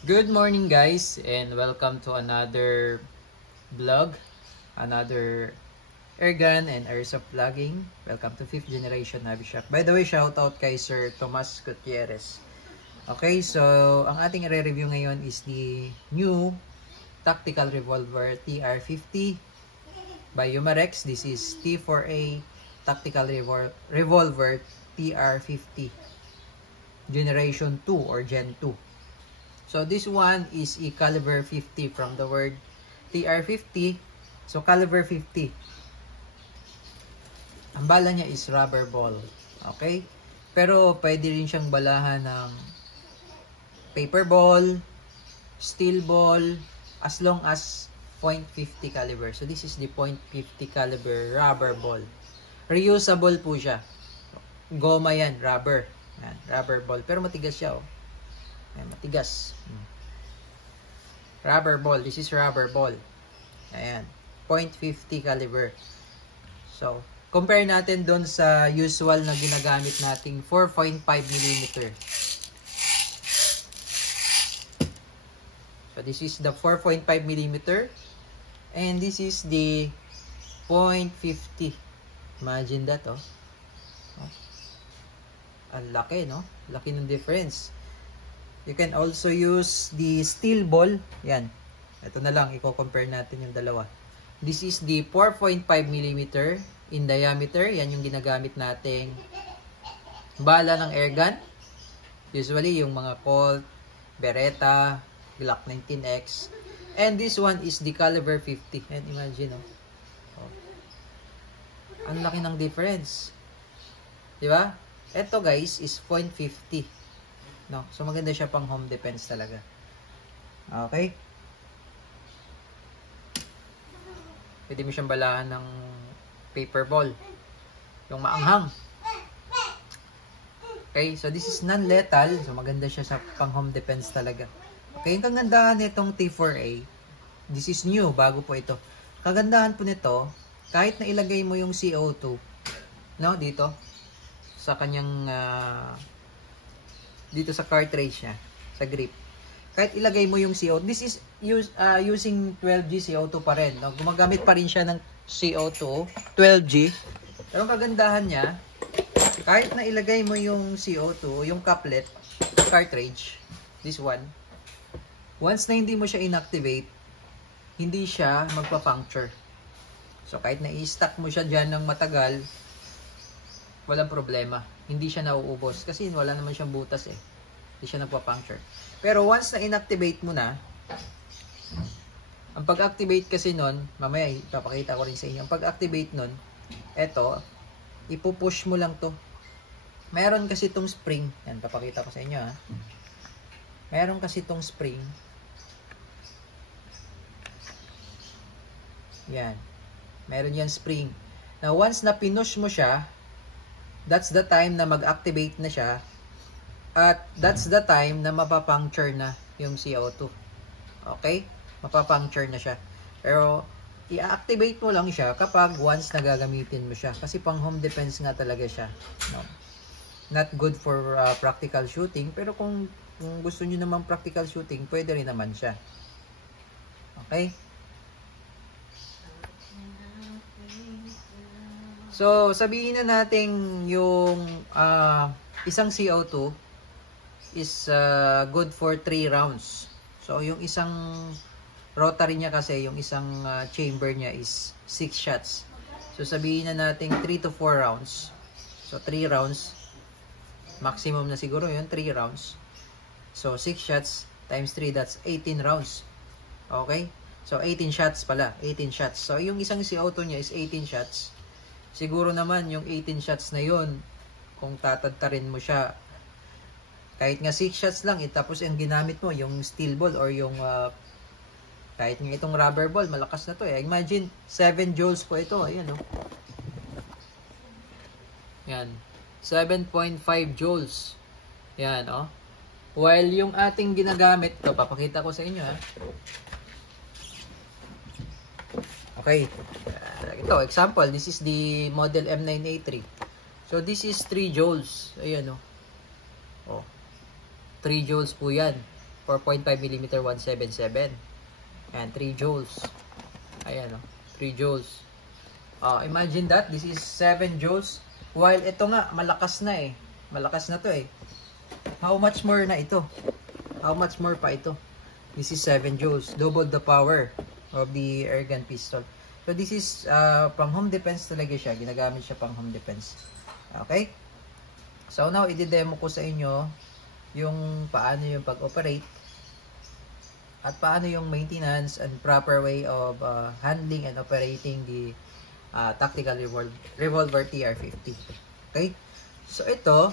Good morning guys and welcome to another vlog, another airgun and airsoft vlogging. Welcome to 5th generation hobby shop. By the way, shout out kay Sir Tomas Gutierrez. Okay, so ang ating i-review ngayon is the new tactical revolver TR50 by Umarex. This is T4A tactical revolver TR50 generation 2 or gen 2. So this one is a caliber 50 from the word TR50. So caliber 50. Ang bala niya is rubber ball. Okay? Pero pwede rin siyang balahan ng paper ball, steel ball, as long as .50 caliber. So this is the .50 caliber rubber ball. Reusable po siya. Goma yan, rubber. Yan, rubber ball. Pero matigas siya, oh. Ayan, matigas. Rubber ball. This is rubber ball. Ayan. .50 caliber. So, compare natin doon sa usual na ginagamit nating 4.5 mm. So, this is the 4.5 mm. And this is the .50. Imagine that, oh. Ang laki, no? Laki ng difference. You can also use the steel ball. Yan. Ito na lang. I-compare natin yung dalawa. This is the 4.5 mm in diameter. Yan yung ginagamit nating bala ng airgun. Usually, yung mga Colt, Beretta, Glock 19X. And this one is the caliber 50. And imagine, oh. Ang laki ng difference. Diba? Ito guys is .50. No? So maganda siya pang home defense talaga. Okay? Pwede mo siyang balahan ng paper ball. Yung maanghang. Okay? So this is non-lethal. So maganda siya sa pang home defense talaga. Okay? Yung kagandahan nitong T4A, this is new. Bago po ito. Kagandahan po nito, kahit na ilagay mo yung CO2, no? Dito. Sa kanyang dito sa cartridge niya, sa grip. Kahit ilagay mo yung CO2, this is using 12G CO2 pa rin. No? Gumagamit pa rin siya ng CO2, 12G. Pero ang kagandahan niya, kahit na ilagay mo yung CO2, yung couplet, cartridge, this one, once na hindi mo siya inactivate, hindi siya magpa-puncture. So kahit na i-stack mo siya dyan ng matagal, walang problema. Hindi siya nauubos. Kasi wala naman siyang butas eh. Hindi siya nagpa-puncture. Pero once na inactivate mo na, ang pag-activate kasi nun, mamaya ipapakita ko rin sa inyo. Ang pag-activate nun, eto, ipupush mo lang to. Meron kasi itong spring. Yan, papakita ko sa inyo ha. Meron kasi itong spring. Yan. Meron yan spring. Now, once na pinush mo siya, that's the time na mag-activate na siya at that's the time na mapapuncture na yung CO2. Okay? Mapapuncture na siya. Pero, i-activate mo lang siya kapag once na gagamitin mo siya. Kasi pang home defense nga talaga siya. No? Not good for practical shooting. Pero kung gusto nyo naman practical shooting, pwede rin naman siya. Okay? So, sabihin na natin yung isang CO2 is good for 3 rounds. So, yung isang rotary niya kasi, yung isang chamber niya is 6 shots. So, sabihin na natin 3 to 4 rounds. So, 3 rounds. Maximum na siguro yun, 3 rounds. So, 6 shots times 3, that's 18 rounds. Okay? So, 18 shots pala. 18 shots. So, yung isang CO2 niya is 18 shots. Siguro naman yung 18 shots na yun, kung tatadtarin mo siya, kahit nga 6 shots lang, tapos yung ginamit mo, yung steel ball or yung, kahit nga itong rubber ball, malakas na to eh. Imagine, 7 joules po ito. Ayan, oh. Yan. 7.5 joules. Yan, oh. While yung ating ginagamit, ito, papakita ko sa inyo, ha. Okay. Ito, example, this is the model M9A3. So, this is 3 joules. Ayan, oh. 3 joules po yan. 4.5mm 177. And 3 joules. Ayan, 3 joules. Imagine that, this is 7 joules. While ito nga, malakas na eh. Malakas na to eh. How much more na ito? How much more pa ito? This is 7 joules. Double the power of the air gun pistol. So this is pang home defense talaga siya. Ginagamit siya pang home defense. Okay? So now, i-demo ko sa inyo yung paano yung pag-operate at paano yung maintenance and proper way of handling and operating the tactical revolver TR-50. Okay? So ito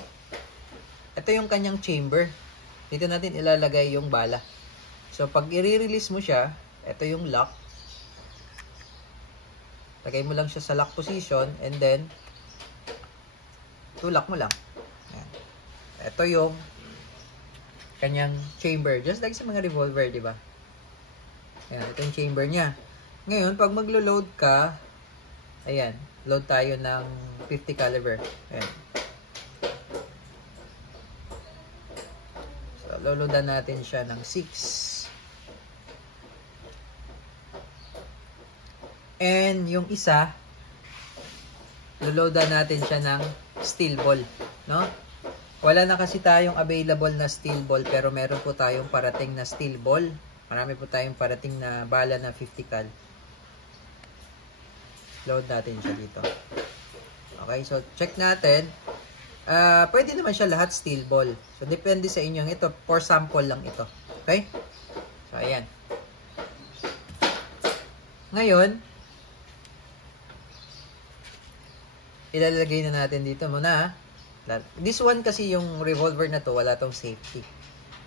yung kanyang chamber. Dito natin ilalagay yung bala. So pag i-release mo siya, ito yung lock. Lagay mo lang siya sa lock position and then tulak mo lang. Ayan. Ito yung kanyang chamber. Just like sa mga revolver, di ba? Ayan, ito yung chamber niya. Ngayon, pag maglo-load ka, ayan, load tayo ng 50 caliber. Ayan. So, loloadan natin siya ng 6. And yung isa, loloadan natin siya ng steel ball, no? Wala na kasi tayong available na steel ball, pero meron po tayong parating na steel ball. Marami po tayong parating na bala na 50 cal. Load natin siya dito. Okay, so check natin. Pwede naman siya lahat steel ball. So depende sa inyong ito. For sample lang ito. Okay? So ayan. Ngayon, ilalagay na natin dito muna. This one kasi yung revolver na to, wala tong safety.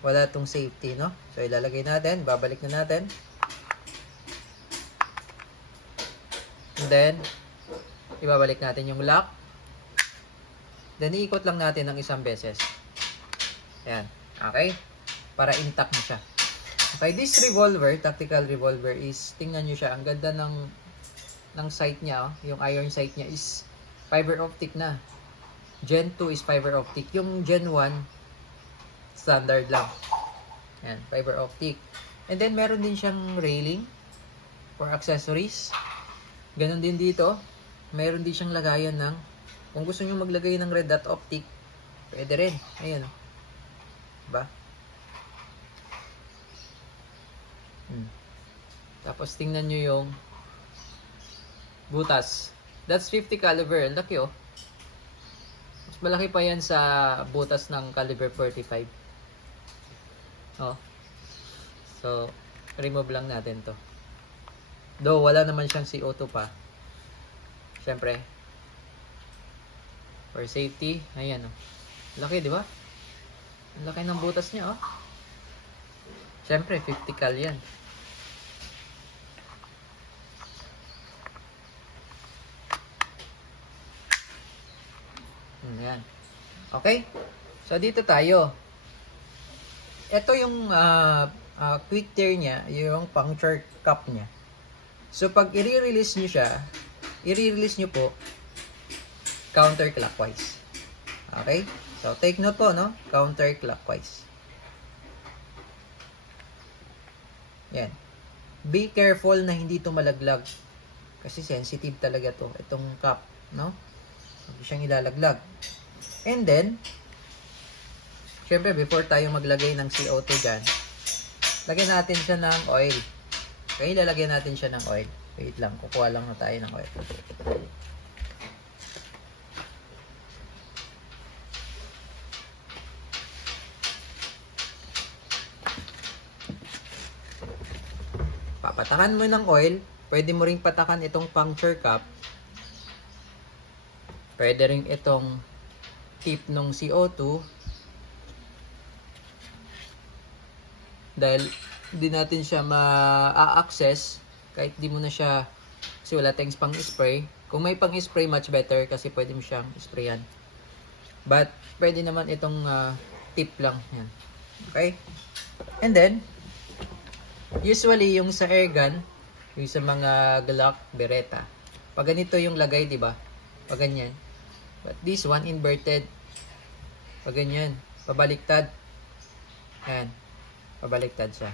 Wala tong safety, no? So, ilalagay natin. Babalik na natin. And then, ibabalik natin yung lock. Then, iikot lang natin ng isang beses. Ayan. Okay? Para intact na siya. Okay, this revolver, tactical revolver is, tingnan nyo siya. Ang ganda ng sight niya. Yung iron sight niya is fiber optic na. Gen 2 is fiber optic. Yung Gen 1, standard lang. Ayan, fiber optic. And then, meron din siyang railing for accessories. Ganon din dito. Meron din siyang lagayan ng, kung gusto nyo maglagay ng red dot optic, pwede rin. Ayan. Diba? Tapos, tingnan nyo yung butas. That's 50 caliber. Ang laki, malaki pa yan sa butas ng caliber 45. So, remove lang natin to. Though, wala naman siyang CO2 pa. Siyempre, for safety, ayan, laki, di ba? Ang laki ng butas niya, Siyempre, 50 cal yan. Ayan. Okay? So, dito tayo. Ito yung quick tear niya, yung puncture cap niya. So, pag i-release nyo siya, i-release nyo po counterclockwise. Okay? So, take note po, no? Counterclockwise. Yan. Be careful na hindi ito malaglag. Kasi sensitive talaga to. Itong cap, no? Hindi siyang ilalaglag. And then, syempre, before tayo maglagay ng CO2 dyan, lagyan natin siya ng oil. Okay, lalagyan natin siya ng oil. Wait lang, kukuha lang na tayo ng oil. Papatakan mo ng oil. Pwede mo ring patakan itong puncture cap. Pwede rin itong tip ng CO2. Dahil hindi natin siya ma-access kahit di mo na siya, kasi wala tayong pang spray. Kung may pang spray, much better kasi pwede mo siyang sprayan. But pwede naman itong tip lang. Yan. Okay? And then, usually yung sa airgun, yung sa mga Glock, Beretta, pag ganito yung lagay, di ba? Pag ganyan. But this one, inverted. Pag ganyan. Pabaliktad. Ayan. Pabaliktad siya.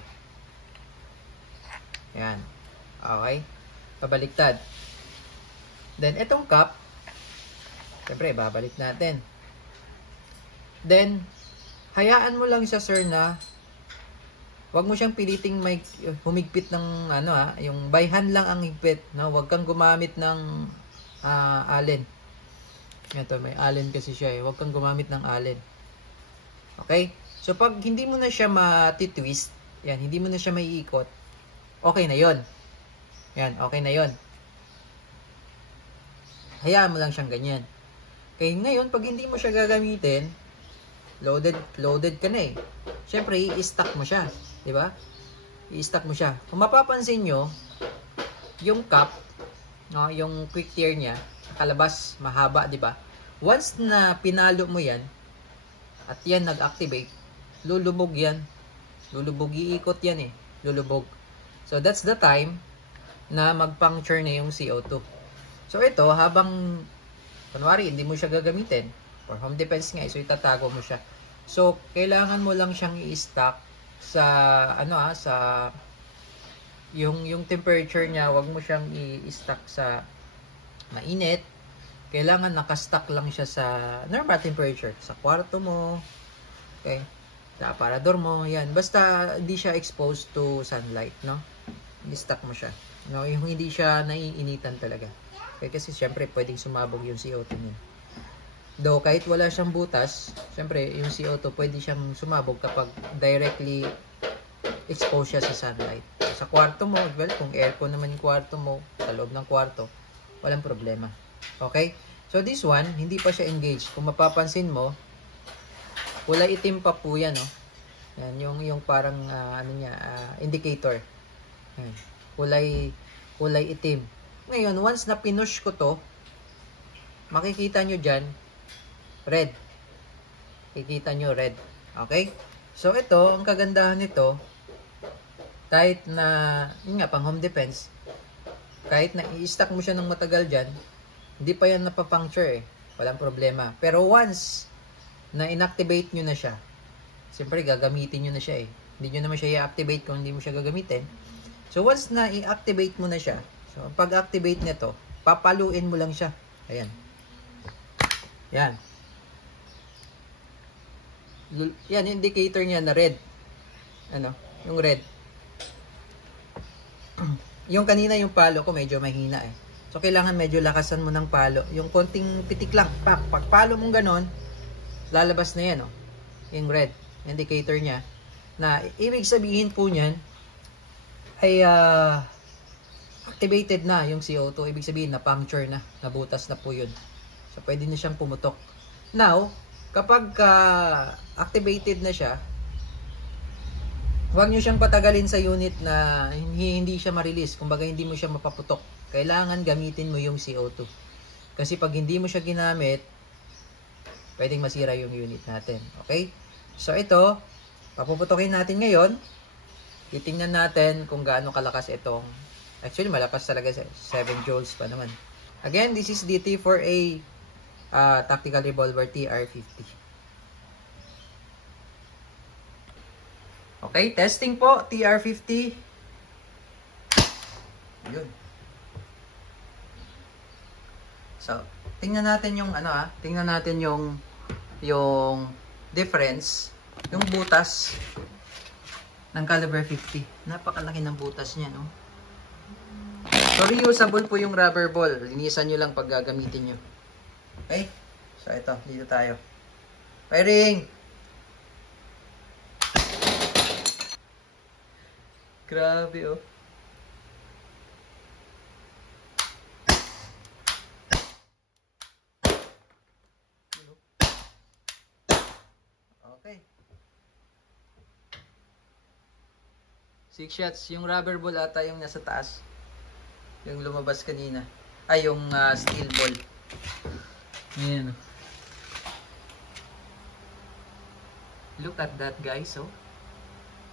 Yan. Okay. Pabaliktad. Then, itong cup, siyempre, babalik natin. Then, hayaan mo lang siya, sir, na huwag mo siyang piliting may humigpit ng yung by hand lang ang higpit, no? Huwag kang gumamit ng allen. Ito, may allen kasi siya eh. Huwag kang gumamit ng allen. Okay? So, pag hindi mo na siya matitwist, yan, hindi mo na siya maiikot, okay na yon. Yan, okay na yon. Hayaan mo lang siyang ganyan. Okay, ngayon, pag hindi mo siya gagamitin, loaded ka na eh. Siyempre, i-stack mo siya. Diba? I-stack mo siya. Kung mapapansin nyo, yung cup, no, yung quick tear niya, kalabas, mahaba, diba? Once na pinalo mo yan, at yan nag-activate, lulubog yan. Lulubog, iikot yan eh. Lulubog. So, that's the time na mag-puncture na yung CO2. So, ito, habang, kunwari, hindi mo siya gagamitin, for home defense nga, so itatago mo siya. So, kailangan mo lang siyang i-stack sa, sa, yung temperature niya, wag mo siyang i-stack sa mainit. Kailangan nakastack lang siya sa normal temperature. Sa kwarto mo, okay, sa aparador mo, yan. Basta hindi siya exposed to sunlight, no? I-stack mo siya. No? Yung hindi siya naiinitan talaga. Okay, kasi syempre pwedeng sumabog yung CO2 niya. Though kahit wala siyang butas, syempre yung CO2 pwede siyang sumabog kapag directly exposed siya sa sunlight. Sa kwarto mo, well, kung aircon naman yung kwarto mo, sa loob ng kwarto, walang problema. Okay? So this one, hindi pa siya engaged. Kung mapapansin mo, kulay itim pa po yan, no? Yan, yung parang indicator. Yan. Kulay itim. Ngayon, once na pinush ko to, makikita nyo dyan, red. Kikita nyo red. Okay? So ito, ang kagandahan nito, kahit na, yun nga, pang home defense, kahit na i-stack mo siya ng matagal dyan, hindi pa yan napapuncture eh. Walang problema. Pero once na inactivate nyo na siya, siyempre gagamitin nyo na siya eh. Hindi nyo naman siya i-activate kung hindi mo siya gagamitin. So once na i-activate mo na siya, so pag-activate nito, papaluin mo lang siya. Ayan. Yan. Yan, indicator niya na red. Ano? Yung red. Yung kanina yung palo ko medyo mahina eh. So kailangan medyo lakasan mo ng palo. Yung konting pitik lang. Pag palo mong ganon, lalabas na yan, oh. Yung red indicator niya. Na ibig sabihin po niyan ay activated na yung CO2. Ibig sabihin na puncture na. Nabutas na po yun. So pwede na siyang pumutok. Now, kapag activated na siya, huwag nyo siyang patagalin sa unit na hindi siya ma-release. Kumbaga hindi mo siya mapaputok. Kailangan gamitin mo yung CO2. Kasi pag hindi mo siya ginamit, pwedeng masira yung unit natin. Okay? So ito, papuputokin natin ngayon. Titingnan natin kung gaano kalakas itong, actually malakas talaga, 7 joules pa naman. Again, this is DT4A Tactical Revolver TR50. Okay, testing po, TR50. Ayun. So, tingnan natin yung tingnan natin yung difference, yung butas ng caliber 50. Napakalaki ng butas niya, no? So, reusable po yung rubber ball. Linisan nyo lang pag gagamitin nyo. Okay? So, ito, dito tayo. Firing! Grabe, oh. Okay. 6 shots. Yung rubber ball ata yung nasa taas. Yung lumabas kanina. Ay, yung steel ball. Ayan. Look at that, guys, oh.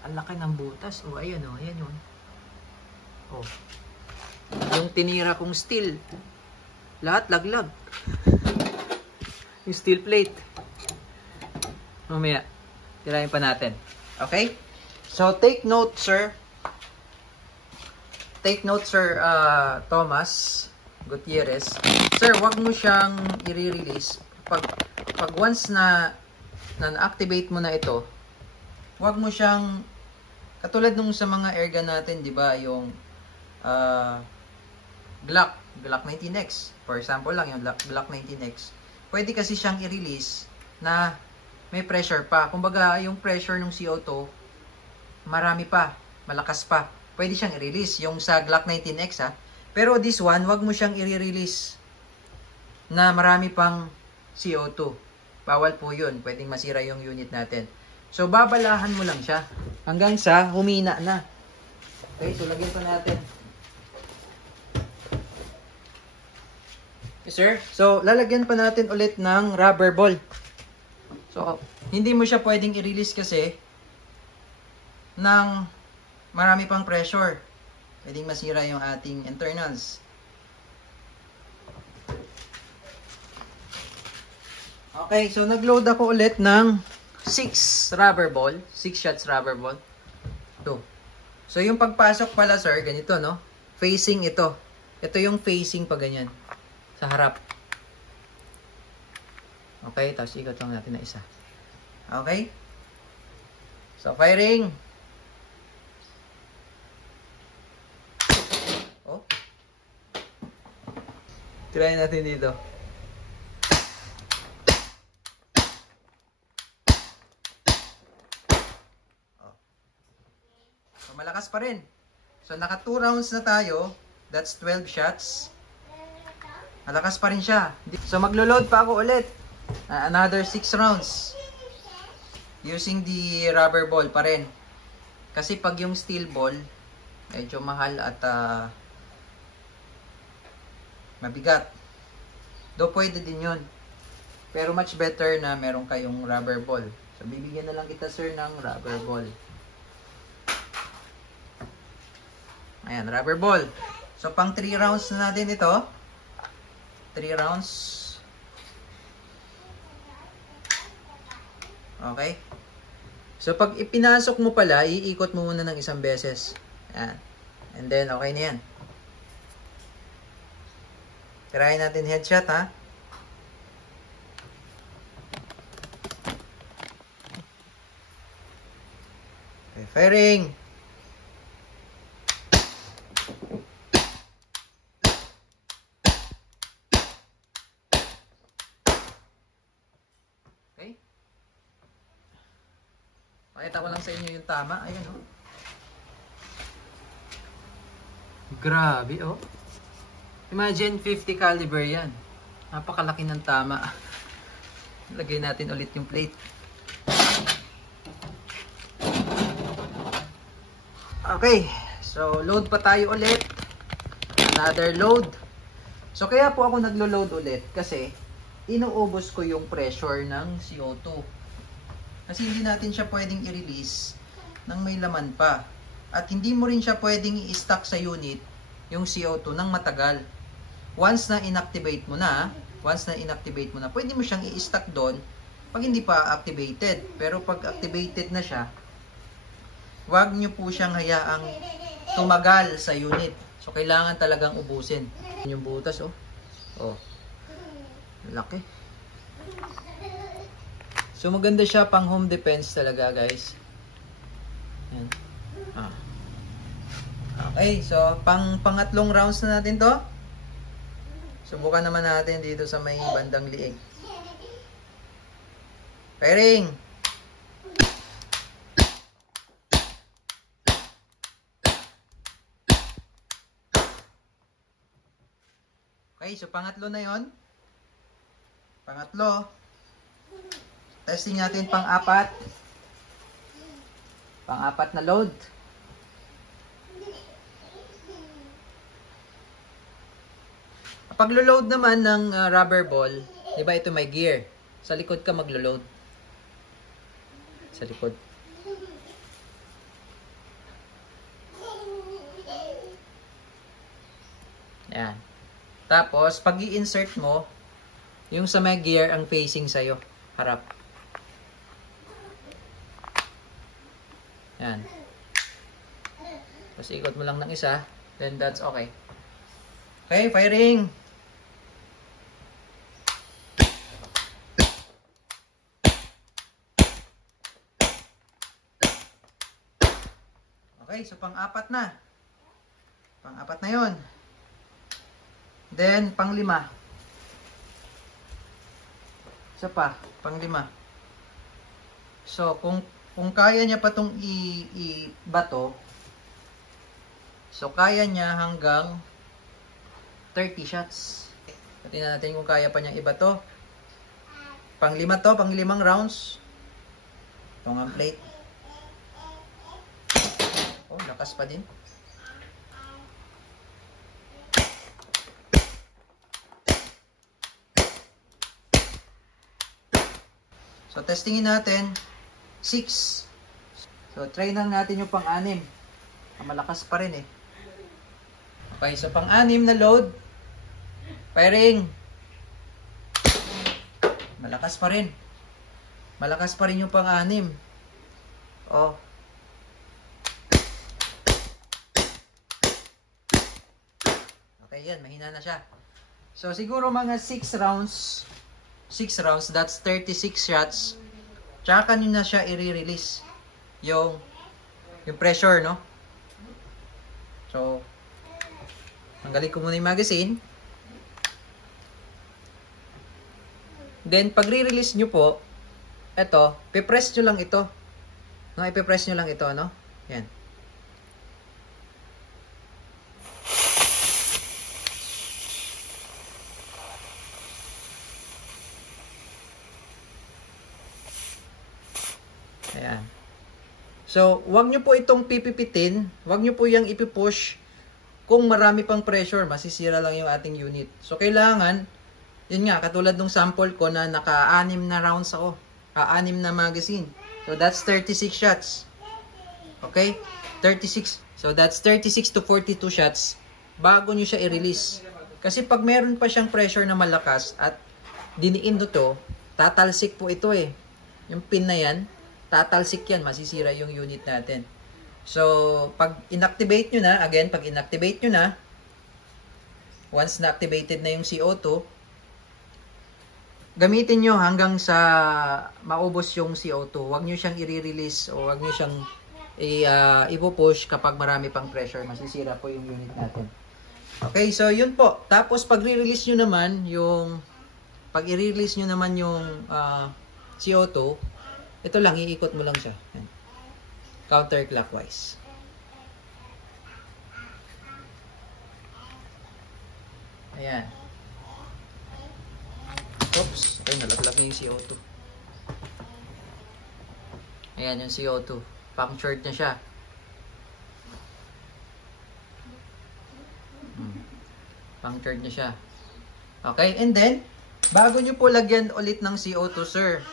Ang laki ng butas. Oh, ayan, oh. Ayan yun. Oh. Yung tinira kong steel. Lahat laglag. Yung steel plate. Mamaya, tirahin pa natin. Okay? So, take note, sir. Take note, sir, Thomas Gutierrez. Sir, wag mo siyang i-release. Pag once na na-activate mo na ito, wag mo siyang, katulad nung sa mga airgun natin, di ba, yung Glock 19X. For example lang, yung Glock 19X. Pwede kasi siyang i-release na may pressure pa. Kumbaga, yung pressure ng CO2, marami pa, malakas pa. Pwede siyang i-release, yung sa Glock 19X ha. Pero this one, wag mo siyang i-release na marami pang CO2. Bawal po yun, pwedeng masira yung unit natin. So, babalahan mo lang siya hanggang sa humina na. Okay, so lagyan pa natin. Yes, sir. So, lalagyan pa natin ulit ng rubber ball. So, hindi mo siya pwedeng i-release kasi ng marami pang pressure. Pwedeng masira yung ating internals. Okay, so nag-load ako ulit ng 6 rubber ball. 6 shots rubber ball. Ito. So, yung pagpasok pala, sir, ganito, no? Facing ito. Ito yung facing pa ganyan. Sa harap. Okay, tapos ikot lang natin na isa. Okay? So, firing. Oh. Try natin dito. Oh. So, malakas pa rin. So, naka 2 rounds na tayo. That's 12 shots. Malakas pa rin siya. So, maglo-load pa ako ulit. Another 6 rounds. Using the rubber ball pa rin. Kasi pag yung steel ball, medyo mahal at mabigat. Though pwede din yun. Pero much better na meron kayong rubber ball. So, bibigyan na lang kita, sir, ng rubber ball. Ayan, rubber ball. So, pang 3 rounds na natin ito. 3 rounds. Okay. So, pag ipinasok mo pala, iikot mo muna ng isang beses. Ayan. And then, okay na yan. Tirahin natin headshot, ha? Okay, firing! Okay. Pakita ko lang sa inyo yung tama. Ayan, oh. Grabe, oh. Imagine 50 caliber yan. Napakalaki ng tama. Lagay natin ulit yung plate. Okay. So, load pa tayo ulit. Another load. So, kaya po ako naglo-load ulit kasi inuubos ko yung pressure ng CO2. Kasi hindi natin siya pwedeng i-release nang may laman pa. At hindi mo rin siya pwedeng i-stack sa unit yung CO2 ng matagal. Once na inactivate mo na, pwede mo siyang i-stack doon pag hindi pa activated. Pero pag activated na siya, wag nyo po siyang hayaang tumagal sa unit. So, kailangan talagang ubusin. Yung butas, oh. Oh. Laki. So, maganda siya pang home defense talaga, guys. Yan. Ah. Okay, so, pangatlong rounds na natin to. Subukan naman natin dito sa may bandang liig. Firing! Okay, so pangatlo na yon. Pangatlo. Testing natin pang-apat. Pang-apat na load. Pag-load naman ng rubber ball, di ba ito may gear? Sa likod ka maglo-load. Sa likod. Yan. Tapos, pag i-insert mo, yung sa may gear ang facing sa'yo. Harap. Yan. Tapos ikot mo lang ng isa, then that's okay. Okay, firing! Okay, so pang-apat na. Pang-apat na yun. Then, pang-lima. Isa pa, pang-lima. So, kung kaya niya pa itong i-bato, so kaya niya hanggang 30 shots. Tingnan natin kung kaya pa niya ibato. Pang-lima to, pang-limang rounds. Itong ang plate. Oh, lakas pa din. So, testingin natin. 6. So, try lang natin yung pang-anim. Malakas pa rin eh. Okay, so pang-anim na load. Firing. Malakas pa rin. Malakas pa rin yung pang-anim. Oh. Okay, yan. Mahina na siya. So, siguro mga 6 rounds. 6 rounds, that's 36 shots. Tsaka nyo na siya i-release yung pressure, no? So, tanggalin ko muna yung magazine. Then, pag re-release nyo po, eto, pipress nyo lang ito. No, ipipress nyo lang ito, no? Yan. Ayan. So, wag nyo po itong pipipitin. Wag nyo po yung ipipush. Kung marami pang pressure, masisira lang yung ating unit. So, kailangan, yun nga, katulad ng sample ko na naka-6 na rounds ako. 6 na magazine. So, that's 36 shots. Okay? 36. So, that's 36 to 42 shots bago nyo siya i-release. Kasi pag meron pa siyang pressure na malakas at diniin to, tatalsik po ito eh. Yung pin na yan, tatalsik yan, masisira yung unit natin. So, pag inactivate nyo na, again, pag inactivate nyo na, once na-activated na yung CO2, gamitin nyo hanggang sa maubos yung CO2. Huwag nyo siyang i-release o huwag nyo siyang ipupush kapag marami pang pressure. Masisira po yung unit natin. Okay, so yun po. Tapos, pag i-release nyo naman yung CO2, ito lang, iikot mo lang siya. Yan. Counterclockwise. Ayan. Oops. Ay, nalaglag na yung CO2. Ayan yung CO2. Punctured na siya. Punctured na siya. Okay, and then, bago nyo po lagyan ulit ng CO2, Sir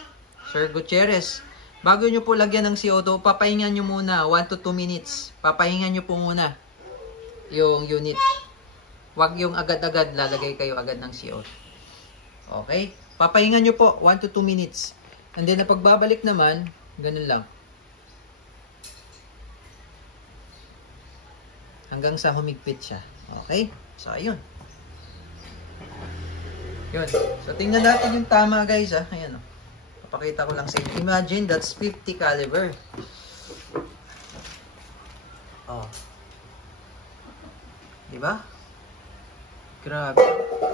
Gutierrez, bago nyo po lagyan ng CO2, papahingan nyo muna 1 to 2 minutes. Papahingan nyo po muna yung unit. Huwag yung agad-agad lalagay kayo agad ng CO2. Okay? Papahingan nyo po 1 to 2 minutes. And then, na pagbabalik naman, ganun lang. Hanggang sa humigpit siya. Okay? So, ayun. Yun. So, tingnan natin yung tama, guys, ha. Ayan, o. Papakita ko lang sa inyo. Imagine, that's 50 caliber. Oh. Diba? Grabe.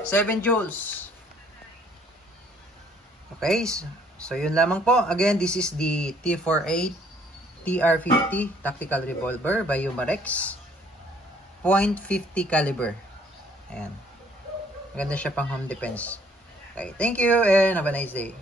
7 joules. Okay. So, yun lamang po. Again, this is the T48 TR50 Tactical Revolver by Umarex. .50 caliber. Ayan. Maganda siya pang home defense. Okay. Thank you and have a nice day.